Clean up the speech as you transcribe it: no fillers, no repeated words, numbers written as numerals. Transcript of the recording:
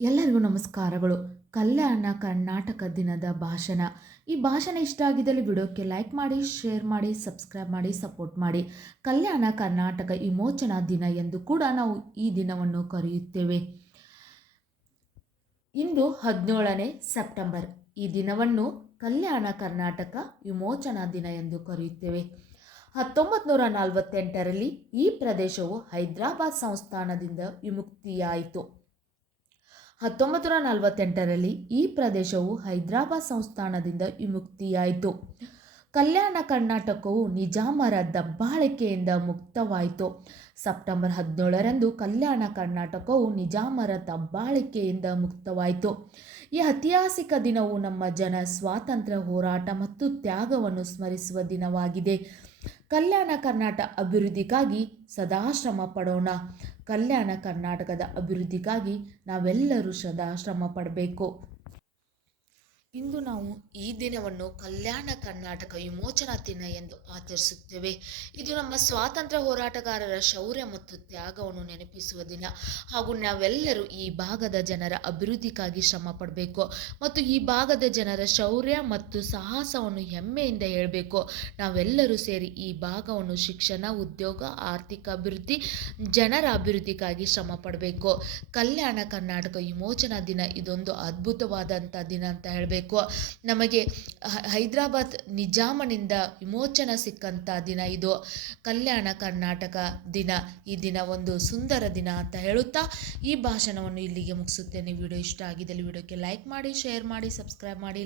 ಎಲ್ಲರಿಗೂ ನಮಸ್ಕಾರಗಳು. ಕಲ್ಯಾಣ ಕರ್ನಾಟಕ ದಿನದ ಭಾಷಣ. ಈ ಭಾಷಣ ಇಷ್ಟ ಆಗಿದ್ದಲ್ಲಿ ವಿಡಿಯೋಕ್ಕೆ ಲೈಕ್ ಮಾಡಿ, ಶೇರ್ ಮಾಡಿ, ಸಬ್ಸ್ಕ್ರೈಬ್ ಮಾಡಿ, ಸಪೋರ್ಟ್ ಮಾಡಿ. ಕಲ್ಯಾಣ ಕರ್ನಾಟಕ ವಿಮೋಚನಾ ದಿನ ಎಂದು ಕೂಡ ನಾವು ಈ ದಿನವನ್ನು ಕರೆಯುತ್ತೇವೆ. ಇಂದು 17ನೇ ಸೆಪ್ಟೆಂಬರ್. ಈ ದಿನವನ್ನು ಕಲ್ಯಾಣ ಕರ್ನಾಟಕ ವಿಮೋಚನಾ ದಿನ ಎಂದು ಕರೆಯುತ್ತೇವೆ. 1948ರಲ್ಲಿ ಈ ಪ್ರದೇಶವು ಹೈದರಾಬಾದ್ ಸಂಸ್ಥಾನದಿಂದ ವಿಮುಕ್ತಿಯಾಯಿತು. 1948ರಲ್ಲಿ ಈ ಪ್ರದೇಶವು ಹೈದರಾಬಾದ್ ಸಂಸ್ಥಾನದಿಂದ ವಿಮುಕ್ತಿಯಾಯಿತು. ಕಲ್ಯಾಣ ಕರ್ನಾಟಕವು ನಿಜಾಮರ ದಬ್ಬಾಳಿಕೆಯಿಂದ ಮುಕ್ತವಾಯಿತು. ಸೆಪ್ಟೆಂಬರ್ 17ರಂದು ಕಲ್ಯಾಣ ಕರ್ನಾಟಕವು ನಿಜಾಮರ ದಬ್ಬಾಳಿಕೆಯಿಂದ ಮುಕ್ತವಾಯಿತು. ಈ ಐತಿಹಾಸಿಕ ದಿನವು ನಮ್ಮ ಜನ ಸ್ವಾತಂತ್ರ್ಯ ಹೋರಾಟ ಮತ್ತು ತ್ಯಾಗವನ್ನು ಸ್ಮರಿಸುವ ದಿನವಾಗಿದೆ. ಕಲ್ಯಾಣ ಕರ್ನಾಟಕ ಅಭಿವೃದ್ಧಿಗಾಗಿ ಸದಾ ಶ್ರಮ ಪಡೋಣ. ಕಲ್ಯಾಣ ಕರ್ನಾಟಕದ ಅಭಿವೃದ್ಧಿಗಾಗಿ ನಾವೆಲ್ಲರೂ ಸದಾ ಶ್ರಮ ಪಡಬೇಕು. ಇಂದು ನಾವು ಈ ದಿನವನ್ನು ಕಲ್ಯಾಣ ಕರ್ನಾಟಕ ವಿಮೋಚನಾ ದಿನ ಎಂದು ಆಚರಿಸುತ್ತೇವೆ. ಇದು ನಮ್ಮ ಸ್ವಾತಂತ್ರ್ಯ ಹೋರಾಟಗಾರರ ಶೌರ್ಯ ಮತ್ತು ತ್ಯಾಗವನ್ನು ನೆನಪಿಸುವ ದಿನ. ಹಾಗೂ ನಾವೆಲ್ಲರೂ ಈ ಭಾಗದ ಜನರ ಅಭಿವೃದ್ಧಿಗಾಗಿ ಶ್ರಮ ಪಡಬೇಕು ಮತ್ತು ಈ ಭಾಗದ ಜನರ ಶೌರ್ಯ ಮತ್ತು ಸಾಹಸವನ್ನು ಹೆಮ್ಮೆಯಿಂದ ಹೇಳಬೇಕು. ನಾವೆಲ್ಲರೂ ಸೇರಿ ಈ ಭಾಗವನ್ನು ಶಿಕ್ಷಣ, ಉದ್ಯೋಗ, ಆರ್ಥಿಕ ಅಭಿವೃದ್ಧಿ, ಜನರ ಅಭಿವೃದ್ಧಿಗಾಗಿ ಶ್ರಮ ಪಡಬೇಕು. ಕಲ್ಯಾಣ ಕರ್ನಾಟಕ ವಿಮೋಚನಾ ದಿನ ಇದೊಂದು ಅದ್ಭುತವಾದಂಥ ದಿನ ಅಂತ ಹೇಳಬೇಕು. ನಮಗೆ ಹೈದರಾಬಾದ್ ನಿಜಾಮನಿಂದ ವಿಮೋಚನೆ ಸಿಕ್ಕಂಥ ದಿನ ಇದು. ಕಲ್ಯಾಣ ಕರ್ನಾಟಕ ದಿನ, ಈ ದಿನ ಒಂದು ಸುಂದರ ದಿನ ಅಂತ ಹೇಳುತ್ತಾ ಈ ಭಾಷಣವನ್ನು ಇಲ್ಲಿಗೆ ಮುಗಿಸುತ್ತೇನೆ. ವಿಡಿಯೋ ಇಷ್ಟ ಆಗಿದ್ದಲ್ಲಿ ವಿಡಿಯೋಕ್ಕೆ ಲೈಕ್ ಮಾಡಿ, ಶೇರ್ ಮಾಡಿ, ಸಬ್ಸ್ಕ್ರೈಬ್ ಮಾಡಿ.